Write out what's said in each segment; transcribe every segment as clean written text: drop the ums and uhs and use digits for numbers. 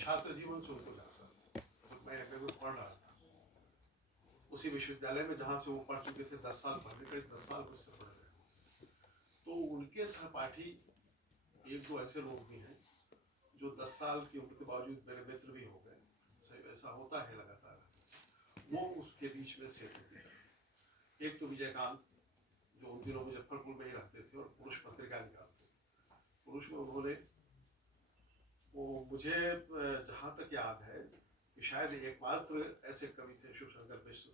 छात्र जीवन से उनको लगता था। जब मैं एमए में पढ़ रहा था उसी विश्वविद्यालय में जहाँ से वो पढ़ चुके थे, 10 साल पढ़ने, करीब 10 साल उससे पढ़ रहे, तो उनके सहपाठी एक दो ऐसे लोग भी हैं जो 10 साल की उम्र के बावजूद मेरे मित्र भी हो गए। ऐसा होता है लगातार, वो उसके बीच में सेट हो गए। एक तो विजयकांत, जो उन दिनों मुजफ्फरपुर में ही रहते थे और पुरुष पत्रिका निकालते थे। पुरुष में उन्होंने, वो मुझे जहाँ तक याद है कि शायद एकमात्र ऐसे कवि थे शिवशंकर मिश्र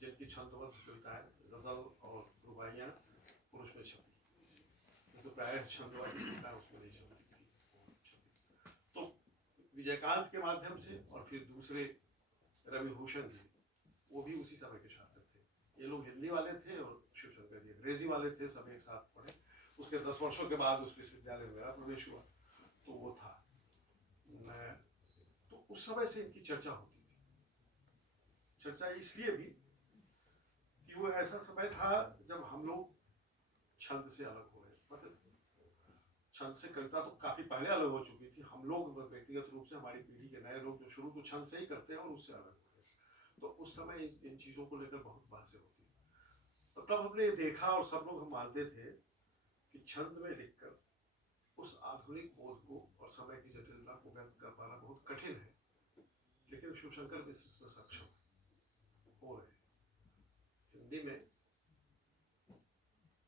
जिनकी छंदबद्ध कविताएं, गजल और रुबाइयाँ पुरुष में छपी, तो प्रायः छंदवादी कविताएं उसमें नहीं छपी थी। तो विजयकांत के माध्यम से, और फिर दूसरे रविभूषण जी, वो भी उसी समय के छात्र थे। ये लोग हिंदी वाले थे और शिवशंकर जी अंग्रेजी वाले थे, सब एक साथ पढ़े। उसके 10 वर्षों के बाद उस विश्वविद्यालय में मेरा प्रवेश हुआ, तो वो था। मैं तो उस समय से इनकी चर्चा होती थी। चर्चा इसलिए भी कि वो ऐसा समय था जब हम लोग छंद से अलग हो रहे, मतलब छंद से कविता तो काफी पहले अलग हो चुकी थी। हम लोग व्यक्तिगत रूप से, हमारी पीढ़ी के नए लोग जो शुरू तो छंद से ही करते हैं और उससे अलग हो रहे, तो उस समय इन चीजों को लेकर बहुत बातें होती थी। तो तब हमने देखा और सब लोग हम मानते थे कि छंद में लिखकर उस आधुनिक बोध को और समय की जटिलता को व्यक्त कर पाना बहुत कठिन है, लेकिन शिवशंकर मिश्र इसमें सक्षम हो रहे। हिंदी में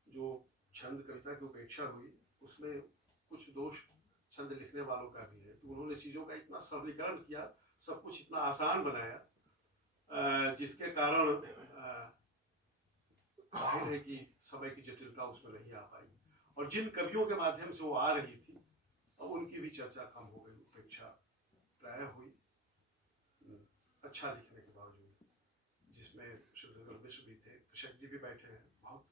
जो छंद कविता की उपेक्षा हुई, उसमें कुछ दोष छंद लिखने वालों का भी है। तो उन्होंने चीज़ों का इतना सरलीकरण किया, सब कुछ इतना आसान बनाया, जिसके कारण जाहिर है कि समय की जटिलता उसमें नहीं आ पाई। और जिन कवियों के माध्यम से वो आ रही थी, अब उनकी भी चर्चा कम हो गई, उपेक्षा प्रायः हुई, अच्छा लिखने के बावजूद, जिसमें शिवशंकर मिश्र भी थे, कृषक जी भी बैठे हैं। बहुत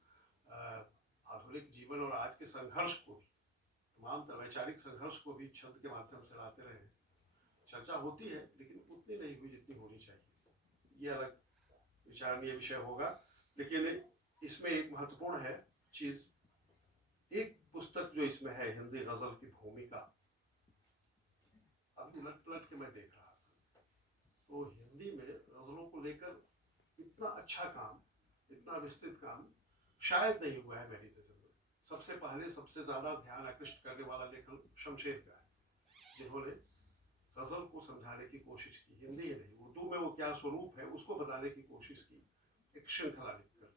आधुनिक जीवन और आज के संघर्ष को भी, तमाम वैचारिक संघर्ष को भी छंद के माध्यम से लाते रहे। चर्चा होती है लेकिन उतनी नहीं हुई जितनी होनी चाहिए। ये अलग विचारणीय विषय होगा, लेकिन इसमें एक महत्वपूर्ण है चीज, एक पुस्तक जो इसमें है, हिंदी गजल की भूमिका, अब उलट पलट के मैं देख रहा था, तो हिंदी में गजलों को लेकर इतना अच्छा काम, इतना विस्तृत काम शायद नहीं हुआ है मेरी नजर में। सबसे पहले सबसे ज्यादा ध्यान आकृष्ट करने वाला लेखन शमशेर का है, जिन्होंने गजल को समझाने की कोशिश की, हिंदी ही नहीं, उर्दू में वो क्या स्वरूप है उसको बताने की कोशिश की, एक श्रृंखला लिखकर।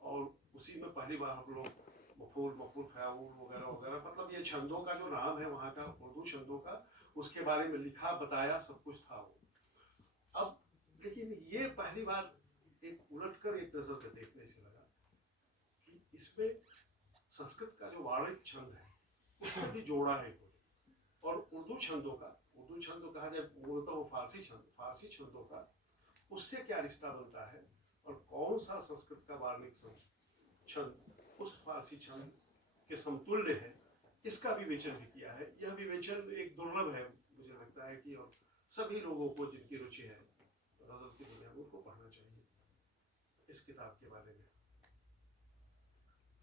और उसी में पहली बार हम लोग मफूल, मफूल ख्याल वगैरह वगैरह, मतलब ये छंदों का जो नाम है वहाँ का, उर्दू छंदों का, उसके बारे में लिखा, बताया, सब कुछ था वो। अब लेकिन ये पहली बार एक उलटकर एक नजर से देखने से लगा कि इसमें संस्कृत का जो वाणिज्य छंद है उसको भी जोड़ा है इन्होंने, और उर्दू छंदों का, उर्दू छंद कहा जाए मूलतः वो फारसी छंद, फारसी छंदों का उससे क्या रिश्ता बनता है, और कौन सा संस्कृत का वार्णिक छंद उस फारसी छंद के समतुल्य है, इसका विवेचन भी किया है। यह विवेचन एक दुर्लभ है मुझे लगता है कि, और सभी लोगों को जिनकी रुचि है गजल की दुनिया में उसको पढ़ना चाहिए इस किताब के बारे में।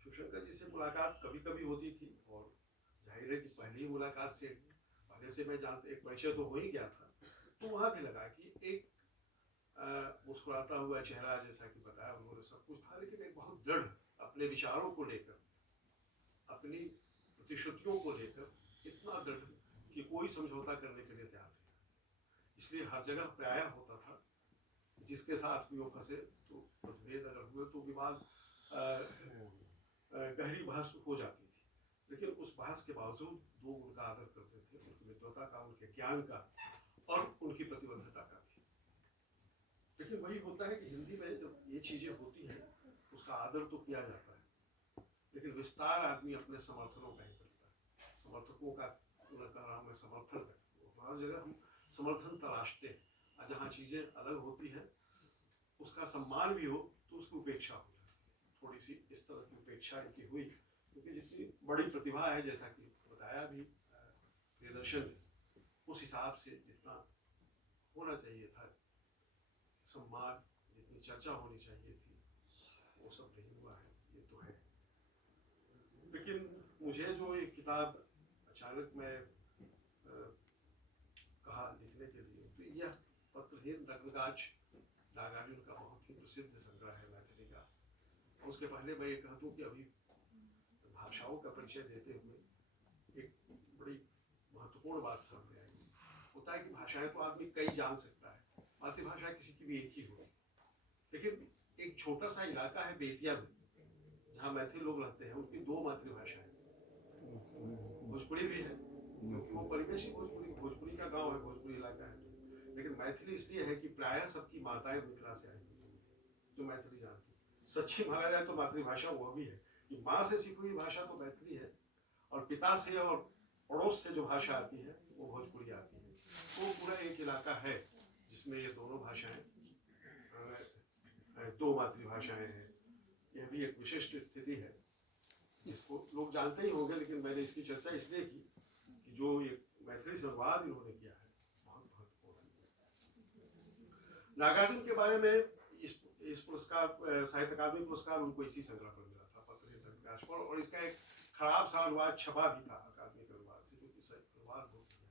शिवशंकर जी से मुलाकात कभी कभी होती थी, और जाहिर है कि पहली मुलाकात से, पहले से मैं जानता, एक परिचय तो हो ही गया था, तो वहाँ भी लगा कि एक मुस्कुराता हुआ चेहरा, जैसा कि बताया उन्होंने, सब कुछ था, लेकिन एक बहुत दृढ़ अपने विचारों को लेकर, अपनी प्रतिश्रुतियों को लेकर इतना दृढ़ कि कोई समझौता करने के लिए तैयार नहीं। इसलिए हर जगह प्रायः होता था जिसके साथ भी वो फंसे तो मतभेद अगर हुए तो विवाद, गहरी बहस हो जाती थी, लेकिन उस बहस के बावजूद दो उनका आदर करते थे, उनकी विद्वता का, उनके ज्ञान का और उनकी प्रतिबद्धता का भी। लेकिन वही होता है कि हिंदी में जब ये चीजें होती हैं उसका आदर तो किया जाता है, लेकिन विस्तार आदमी अपने समर्थनों का ही करता है, समर्थकों का नाम है समर्थन है। हर जगह हम समर्थन तलाशते हैं, जहाँ चीजें अलग होती हैं उसका सम्मान भी हो तो उसकी उपेक्षा हो जाती है। थोड़ी सी इस तरह की उपेक्षा इनकी हुई, क्योंकि जितनी बड़ी प्रतिभा है, जैसा कि बताया भी प्रियदर्शन ने, उस हिसाब से जितना होना चाहिए था सम्मान, जितनी चर्चा होनी चाहिए थी, वो सब नहीं हुआ है, ये तो है। लेकिन मुझे जो ये किताब अचानक मैं कहा लिखने ही नग्नगाच नागार्जुन का बहुत ही प्रसिद्ध संग्रह है मैथिली का। उसके पहले मैं ये कह दूँ कि अभी भाषाओं का परिचय देते हुए एक बड़ी महत्वपूर्ण बात सामने आई। होता है कि भाषाएं तो आदमी कई जान सकता है, मातृभाषा किसी की भी एक ही होगी, लेकिन एक छोटा सा इलाका है बेतिया में जहाँ मैथिल लोग रहते हैं, उनकी दो मातृभाषाएं, भोजपुरी भी है क्योंकि वो परिवेशी भोजपुरी का गांव है, भोजपुरी इलाका है, लेकिन मैथिली इसलिए है कि प्रायः सबकी माताएं मिथिला से आई जो मैथिली जानती। सच्ची माना जाए तो मातृभाषा वो भी है कि माँ से सीखी हुई भाषा तो मैथिली है, और पिता से और पड़ोस से जो भाषा आती है वो भोजपुरी आती है। तो पूरा एक इलाका है जिसमें ये दोनों भाषाएं, दो मातृभाषाएं हैं। यह भी एक विशिष्ट स्थिति है जिसको लोग जानते ही होंगे, लेकिन मैंने इसकी चर्चा इसलिए की कि जो ये मैथिली से अनुवाद इन्होंने किया है बहुत महत्वपूर्ण है। नागार्जुन के बारे में इस पुरस्कार, साहित्य अकादमी पुरस्कार उनको इसी संग्रह पर मिला था, पत्र पर, और इसका एक खराब सा अनुवाद छपा भी था अकादमी के अनुवाद से, जो कि अनुवाद बहुत है।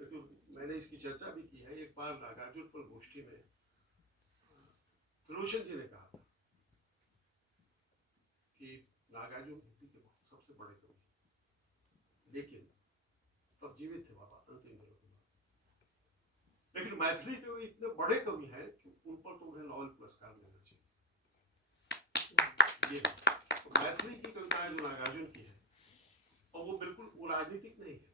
लेकिन मैंने इसकी चर्चा भी की है। एक बार नागार्जुन पर गोष्ठी में त्रिलोचन जी ने कहा था कि नागार्जुन हिंदी के सबसे बड़े कवि, लेकिन तब जीवित थे बाबा, अंतिम दिनों में, लेकिन मैथिली के वे इतने बड़े कवि हैं कि उन पर तो उन्हें नोबेल पुरस्कार मिलना चाहिए। ये तो मैथिली की कविताएं जो नागार्जुन की है, और वो बिल्कुल वो राजनीतिक नहीं है,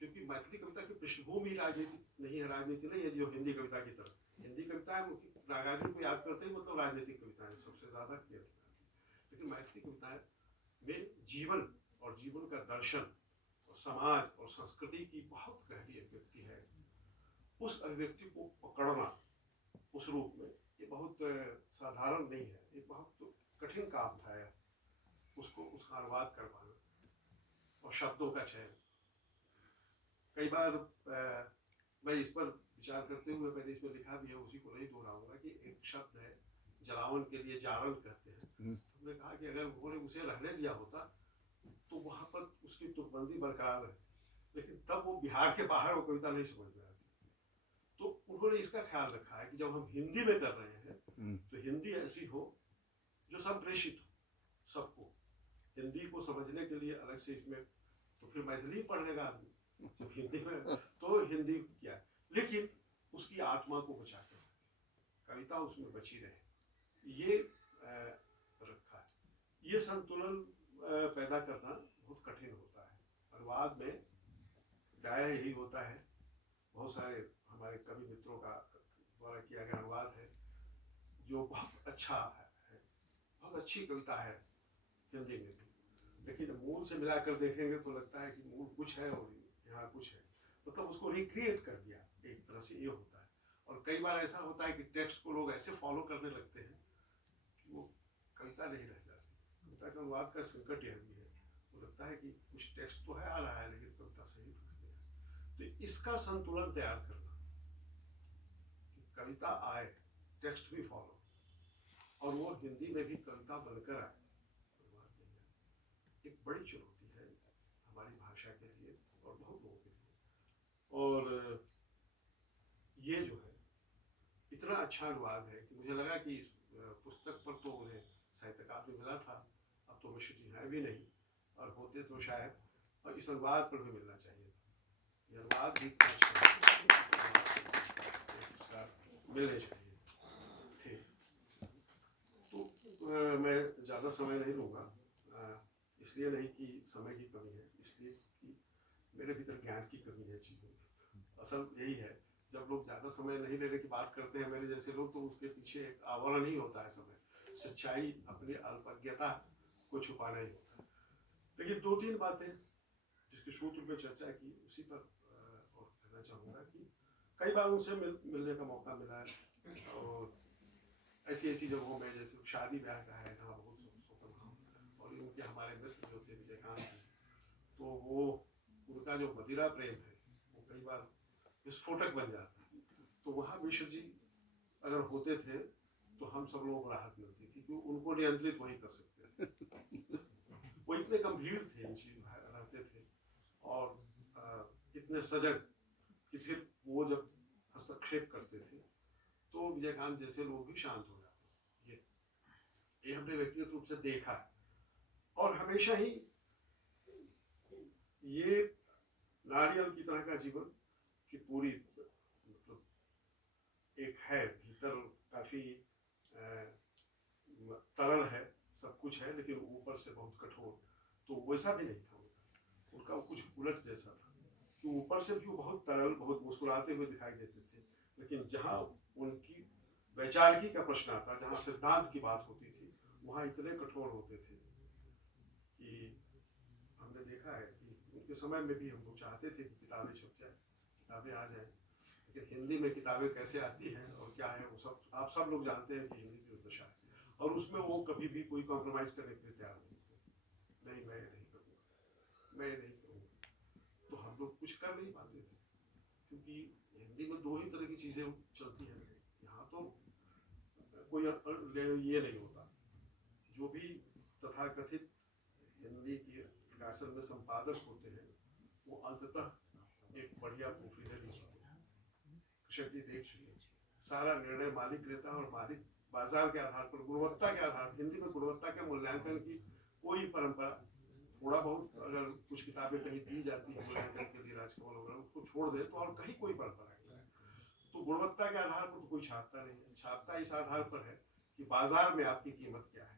क्योंकि मैथिली कविता की पृष्ठभूमि राजनीतिक नहीं है, राजनीति नहीं है जो हिंदी कविता की तरफ। हिंदी कविताएं नागार्जुन को याद करते ही मतलब राजनीतिक कविताएं सबसे ज्यादा क्लियर होती है, लेकिन मैथिली कविताएं में जीवन और जीवन का दर्शन और समाज और संस्कृति की बहुत गहरी अभिव्यक्ति है। उस अभिव्यक्ति को पकड़ना उस रूप में ये बहुत साधारण नहीं है, ये बहुत कठिन काम था उसको, उसका अनुवाद कर पाना और शब्दों का चयन। कई बार मैं इस पर विचार करते हुए मैंने इसमें लिखा भी है, उसी को नहीं दोहराऊंगा, कि एक शब्द है जलावन के लिए जारन कहते हैं। तो मैंने कहा कि अगर उन्होंने उसे रहने दिया होता तो वहां पर उसकी तुकबंदी बरकरार है, लेकिन तब वो बिहार के बाहर वो कविता नहीं समझ में आती। तो उन्होंने इसका ख्याल रखा है कि जब हम हिंदी में कर रहे हैं तो हिंदी ऐसी हो जो संप्रेषित हो सबको। हिंदी को समझने के लिए अलग से इसमें तो फिर मैथिली पढ़ लेगा आदमी जब हिंदी में, तो हिंदी क्या है, लेकिन उसकी आत्मा को बचा कर कविता उसमें बची रहे, ये रखा है। ये संतुलन पैदा करना बहुत कठिन होता है। अनुवाद में प्रायः यही होता है। बहुत सारे हमारे कवि मित्रों का द्वारा किया गया अनुवाद है जो बहुत अच्छा है, बहुत अच्छी कविता है हिंदी में भी, लेकिन मूल से मिलाकर देखेंगे तो लगता है कि मूल कुछ है और यहाँ कुछ है, मतलब उसको रिक्रिएट कर दिया एक तरह से, ये होता है। और कई बार ऐसा होता है कि टेक्स्ट को लोग ऐसे फॉलो करने लगते हैं कि वो कविता नहीं रह जाती। कविता का अनुवाद का संकट यह भी है, वो लगता है कि कुछ टेक्स्ट तो है आ रहा है लेकिन कविता सही नहीं है। तो इसका संतुलन तैयार करना कि कविता आए, टेक्स्ट भी फॉलो, और वो हिंदी में भी कविता बनकर आए, एक बड़ी चुनौती है हमारी भाषा के लिए और बहुत लोगों के लिए। और ये जो है इतना अच्छा अनुवाद है कि मुझे लगा कि इस पुस्तक पर तो उन्हें साहित्य अकादमी मिला था, अब तो मिश्र जी हैं भी नहीं, और होते तो शायद, और इस अनुवाद पर भी मिलना चाहिए था। ये अनुवाद भी मिलने चाहिए थे। तो मैं ज़्यादा समय नहीं लूँगा, इसलिए नहीं कि समय की कमी है, इसलिए कि मेरे भीतर ज्ञान की कमी है चीज़ों की। असल यही है, जब लोग ज़्यादा समय नहीं लेने की बात करते हैं मेरे जैसे लोग, तो उसके पीछे एक आवरण ही होता है समय, सच्चाई अपनी अल्पज्ञता को छुपाना ही होता है। लेकिन दो तीन बातें जिसके सूत्र में चर्चा की उसी पर और कहना चाहूँगा कि कई बार उनसे मिलने का मौका मिला है, और ऐसी ऐसी जगहों में जैसे शादी ब्याह का है जहाँ बहुत और उनके हमारे मित्र जो थे विजयकांत, तो वो उनका जो मदिरा प्रेम है वो कई बार विस्फोटक बन जाता है। तो वहाँ मिश्र जी अगर होते थे तो हम सब लोगों को राहत मिलती थी, क्योंकि उनको नियंत्रित वही कर सकते थे। वो इतने गंभीर थे, इन चीज़ रहते थे, और इतने सजग कि फिर वो जब हस्तक्षेप करते थे तो विजयकांत जैसे लोग भी शांत हो जाते। ये हमने व्यक्तिगत रूप से देखा है। और हमेशा ही ये नारियल की तरह का जीवन की पूरी मतलब एक है भीतर काफी तरल है, सब कुछ है, लेकिन ऊपर से बहुत कठोर। तो वैसा भी नहीं था उनका कुछ उलट जैसा था कि ऊपर से भी वो बहुत तरल, बहुत मुस्कुराते हुए दिखाई देते थे, लेकिन जहाँ उनकी वैचारिकी का प्रश्न आता, जहाँ सिद्धांत की बात होती थी, वहाँ इतने कठोर होते थे कि हमने देखा है कि उनके समय में भी हम लोग चाहते थे कि किताबें छप जाए, किताबें आ जाए, लेकिन हिंदी में किताबें कैसे आती हैं और क्या है वो सब आप सब लोग जानते हैं कि हिंदी की दशा है। और उसमें वो कभी भी कोई कॉम्प्रोमाइज़ करने के लिए तैयार नहीं थे। नहीं, मैं नहीं करूँगा, मैं नहीं करूँगा। तो हम लोग कुछ कर नहीं पाते थे क्योंकि हिंदी में दो ही तरह की चीज़ें चलती हैं। यहाँ तो कोई ये नहीं होता। जो भी तथाकथित हिंदी की प्रकाशन में संपादक होते हैं वो अंततः एक बढ़िया प्रूफ रीडर ही होते हैं। कृष्ण जी देख चुके, सारा निर्णय मालिक लेता है और मालिक बाजार के आधार पर, गुणवत्ता के आधार पर, हिंदी में गुणवत्ता के मूल्यांकन की कोई परंपरा, थोड़ा बहुत अगर कुछ किताबें कहीं दी जाती है मूल्यांकन के लिए राजकमल वगैरह, उसको छोड़ दे तो और कहीं कोई परंपरा नहीं है। तो गुणवत्ता के आधार पर तो कोई छापता नहीं है। छापता इस आधार पर है कि बाजार में आपकी कीमत क्या है,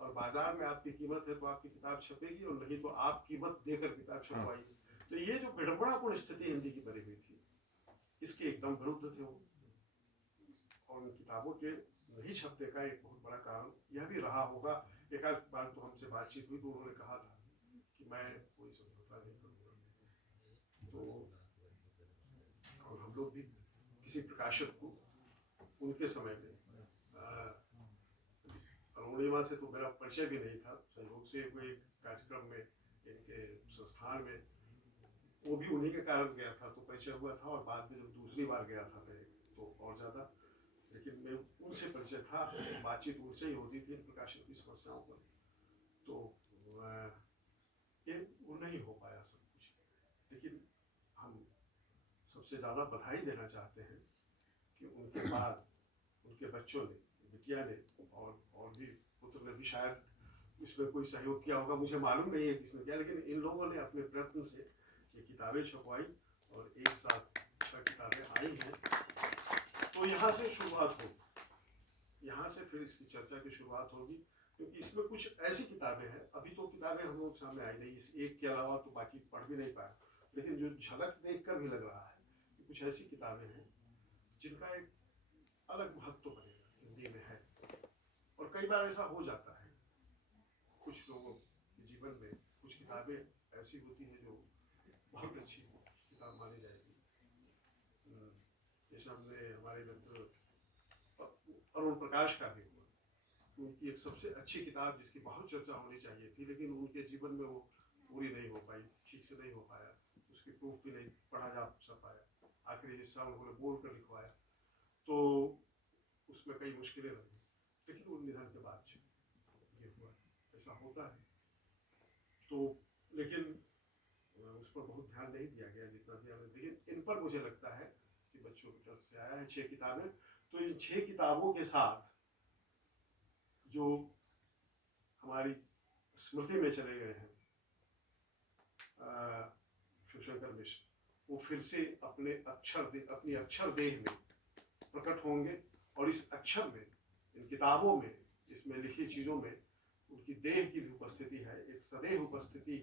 और बाजार में आपकी कीमत है तो आपकी किताब छपेगी, और नहीं तो आप कीमत देकर किताब छपवाइए। तो ये जो विडंबनापूर्ण स्थिति हिंदी की बनी हुई थी, इसके एकदम विरुद्ध थे वो। और उन किताबों के नहीं छपने का एक बहुत बड़ा कारण यह भी रहा होगा। एक आध बार तो हमसे बातचीत हुई तो उन्होंने कहा था कि मैं कोई समझौता नहीं करूँगा। तो और हम लोग भी किसी प्रकाशक को उनके समय में अरुणिमा से तो मेरा परिचय भी नहीं था, संयोग से कोई कार्यक्रम में इनके संस्थान में वो भी उन्हीं के कारण गया था तो परिचय हुआ था, और बाद में जब दूसरी बार गया था मैं तो और ज़्यादा, लेकिन मैं उनसे परिचय था, बातचीत उनसे ही होती थी प्रकाशन की समस्याओं पर। तो ये वो नहीं हो पाया सब कुछ, लेकिन हम सबसे ज़्यादा बधाई देना चाहते हैं कि उनके बाद उनके बच्चों ने, बिटिया ने और भी पुत्र ने भी शायद इसमें कोई सहयोग किया होगा, मुझे मालूम नहीं है किसने किया, लेकिन इन लोगों ने अपने प्रयत्न से ये किताबें छपवाई और एक साथ 6 किताबें आई हैं। तो यहाँ से शुरुआत होगी, यहाँ से फिर इसकी चर्चा की शुरुआत होगी, क्योंकि इसमें कुछ ऐसी किताबें हैं, अभी तो किताबें हम लोग सामने आई नहीं, इस एक के अलावा तो बाकी पढ़ भी नहीं पाए, लेकिन जो झलक देख कर भी लग रहा है कि कुछ ऐसी किताबें हैं जिनका एक अलग महत्व बनेगा, हिंदी में है। और कई बार ऐसा हो जाता है कुछ लोगों के जीवन में, कुछ किताबें ऐसी होती हैं जो बहुत अच्छी किताब मानी जाएगी। जैसे हमने हमारे मित्र अरुण प्रकाश का भी हुआ, उनकी एक सबसे अच्छी किताब जिसकी बहुत चर्चा होनी चाहिए थी, लेकिन उनके जीवन में वो पूरी नहीं हो पाई, ठीक से नहीं हो पाया, उसकी प्रूफ भी नहीं पढ़ा जा पाया, आखिरी हिस्सा उन्होंने बोल कर लिखवाया, तो उसमें कई मुश्किलें रही, लेकिन वो निधन के बाद ये हुआ, ऐसा होता है। तो लेकिन उस पर बहुत ध्यान नहीं दिया गया जितना ध्यान, लेकिन इन पर मुझे लगता है कि बच्चों की तरफ से आया है 6 किताबें। तो इन 6 किताबों के साथ जो हमारी स्मृति में चले गए हैं शिवशंकर मिश्र, वो फिर से अपनी अक्षर देह में प्रकट होंगे, और इस अक्षर में, इन किताबों में, इसमें लिखी चीज़ों में उनकी देह की भी उपस्थिति है, एक सदैव उपस्थिति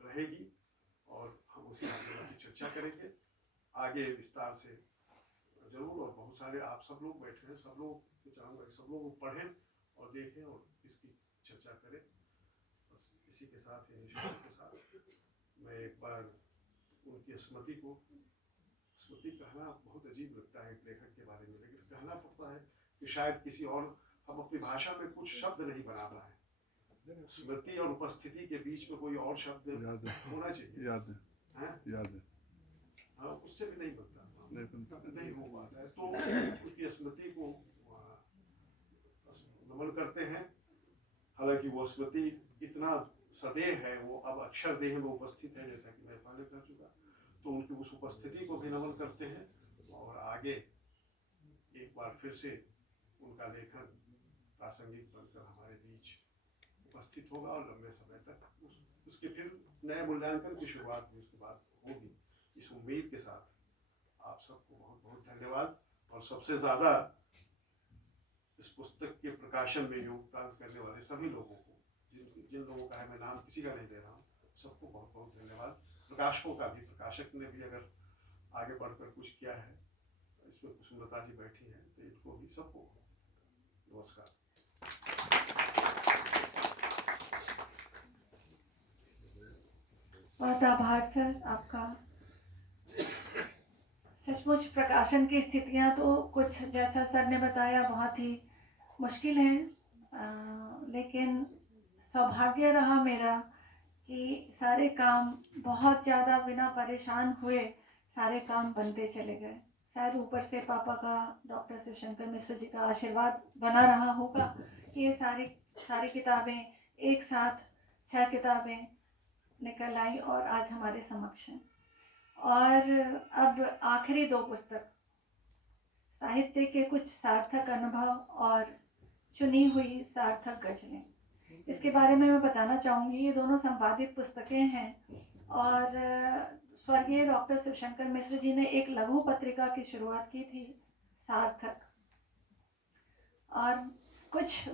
रहेगी, और हम उसी आंदोलन की चर्चा करेंगे आगे विस्तार से जरूर। और बहुत सारे आप सब लोग बैठे हैं, सब लोग को चाहूँगा कि सब लोग पढ़ें और देखें और इसकी चर्चा करें। बस इसी के साथ, निष्ठा के साथ मैं एक बार उनकी स्मृति कहना बहुत अजीब लगता है एक लेखक के बारे में, लेकिन कहना पड़ता है कि शायद किसी और, हम अपनी भाषा में कुछ शब्द नहीं बना पाए, स्मृति और उपस्थिति के बीच में कोई और शब्द होना चाहिए। याद है हाँ, उससे भी नहीं बनता, नहीं हो पाता है। तो उसकी स्मृति को नमन करते हैं। हालांकि वो स्मृति इतना सदैव है, वो अब अक्षर देह में उपस्थित है, जैसा कि मैं पहले कह चुका, तो उनकी उस उपस्थिति को भी नमन करते हैं। और आगे एक बार फिर से उनका लेखन प्रासंगिक बनकर हमारे बीच उपस्थित होगा और लंबे समय तक उसके फिर नए मूल्यांकन की शुरुआत भी उसके बाद होगी। इस उम्मीद के साथ आप सबको बहुत बहुत धन्यवाद। और सबसे ज़्यादा इस पुस्तक के प्रकाशन में योगदान करने वाले सभी लोगों को, जिन लोगों का है मैं नाम किसी का नहीं ले रहा हूँ, सबको बहुत बहुत धन्यवाद। प्रकाशकों का भी, प्रकाशक ने भी अगर आगे बढ़कर कुछ किया है, इसमें कुसुमलता जी बैठी हैं, तो इनको भी सबको नमस्कार। बहुत आभार सर आपका। सचमुच प्रकाशन की स्थितियां तो कुछ जैसा सर ने बताया बहुत ही मुश्किल है, लेकिन सौभाग्य रहा मेरा कि सारे काम बहुत ज़्यादा बिना परेशान हुए सारे काम बनते चले गए। शायद ऊपर से पापा का, डॉक्टर शिवशंकर मिश्र जी का आशीर्वाद बना रहा होगा कि ये सारी किताबें एक साथ 6 किताबें निकल आई और आज हमारे समक्ष हैं। और अब आखिरी 2 पुस्तक, साहित्य के कुछ सार्थक अनुभव और चुनी हुई सार्थक गज़लें, इसके बारे में मैं बताना चाहूँगी। ये दोनों संपादित पुस्तकें हैं और स्वर्गीय डॉक्टर शिवशंकर मिश्र जी ने एक लघु पत्रिका की शुरुआत की थी, सार्थक, और कुछ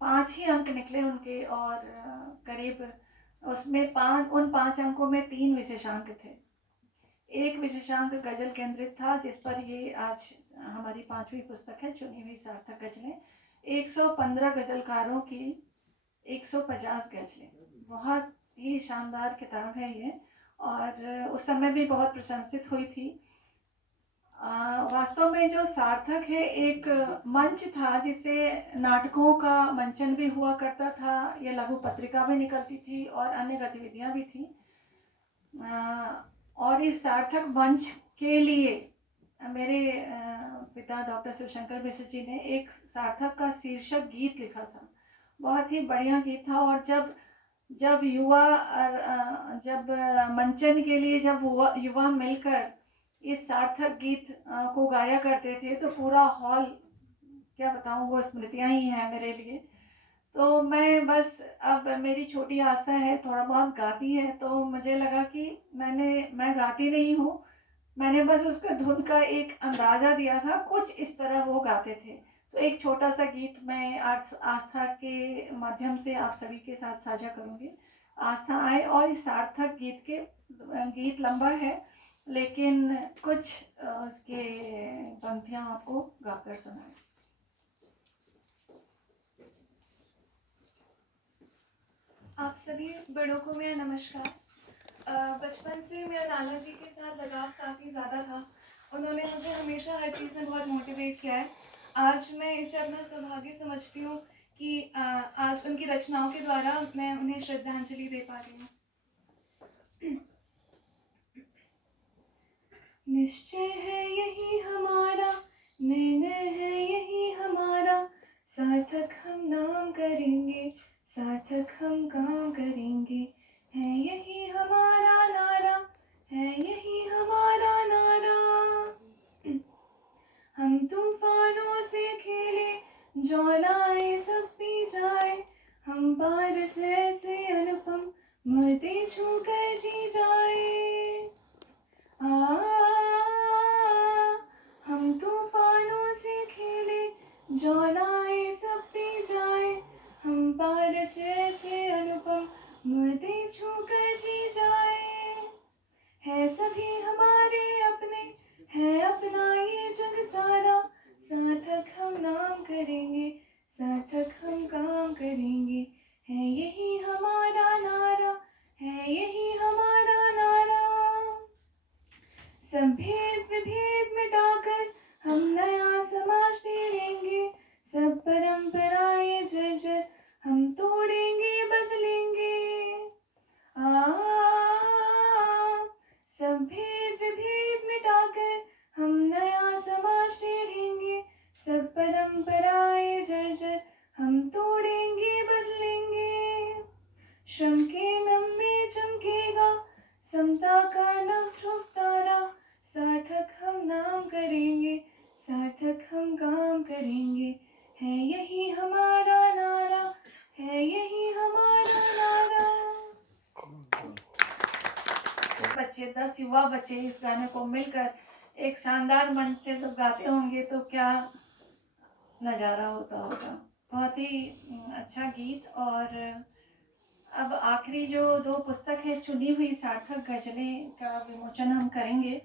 5 ही अंक निकले उनके और करीब उसमें 5 अंकों में 3 विशेषांक थे। एक विशेषांक गज़ल केंद्रित था, जिस पर ये आज हमारी 5वीं पुस्तक है, चुनी हुई सार्थक गज़लें। 115 गज़लकारों की 150 गज़लें, बहुत ही शानदार किताब है ये और उस समय भी बहुत प्रशंसित हुई थी। वास्तव में जो सार्थक है एक मंच था जिससे नाटकों का मंचन भी हुआ करता था, ये लघु पत्रिका भी निकलती थी और अन्य गतिविधियां भी थी। और इस सार्थक मंच के लिए मेरे पिता डॉक्टर शिवशंकर मिश्र जी ने एक सार्थक का शीर्षक गीत लिखा था, बहुत ही बढ़िया गीत था। और जब मंचन के लिए जब युवा मिलकर इस सार्थक गीत को गाया करते थे तो पूरा हॉल, क्या बताऊँ, वो स्मृतियाँ ही हैं मेरे लिए। तो मैं बस, अब मेरी छोटी आस्था है, थोड़ा बहुत गाती है, तो मुझे लगा कि मैं गाती नहीं हूँ, मैंने बस उसका धुन का एक अंदाज़ा दिया था, कुछ इस तरह वो गाते थे। तो एक छोटा सा गीत मैं आस्था के माध्यम से आप सभी के साथ साझा करूँगी। आस्था आए और इस सार्थक गीत लंबा है, लेकिन कुछ उसके पंक्तियाँ आपको गाकर सुनाए। आप सभी बड़ों को मेरा नमस्कार। बचपन से मेरा नाना जी के साथ लगाव काफ़ी ज़्यादा था। उन्होंने मुझे हमेशा हर चीज़ में बहुत मोटिवेट किया है। आज मैं इसे अपना सौभाग्य समझती हूँ कि आज उनकी रचनाओं के द्वारा मैं उन्हें श्रद्धांजलि दे पा रही हूँ। निश्चय है यही हमारा, निर्णय है यही हमारा, सार्थक हम नाम करेंगे, सार्थक हम काम करेंगे, है यही हमारा नारा, है यही हमारा नारा। हम तूफानों से खेले, ज्वालाएं सब पी जाए, हम पारस ऐसे अनुपम, मुर्दे छूकर जी जाए। हम तूफानों से खेले, ज्वालाएं सब पी जाए, हम पारस ऐसे अनुपम, मुर्दे छूकर जी जाए। है सभी हमारे अपने, है अपना ये जग सारा, सार्थक हम नाम करेंगे, सार्थक हम काम करेंगे, है यही हमारा नारा, है यही हमारा नारा। सब भेद विभेद मिटाकर हम नया समाज गढ़ेंगे, सब परंपराएं जर्जर हम तोड़ेंगे बदलेंगे। सब भेद विभेद मिटाकर हम नया समाज गढ़ेंगे, सब परंपराएं जर्जर हम तोड़ेंगे बदलेंगे। श्रम के नम में चमकेगा समता का नव ध्रुव तारा, सार्थक हम नाम करेंगे। बच्चे 10 युवा बच्चे इस गाने को मिलकर एक शानदार मंच से जब गाते होंगे तो क्या नज़ारा होता होगा। बहुत ही अच्छा गीत। और अब आखिरी जो 2 पुस्तक है चुनी हुई सार्थक गज़लें का विमोचन हम करेंगे।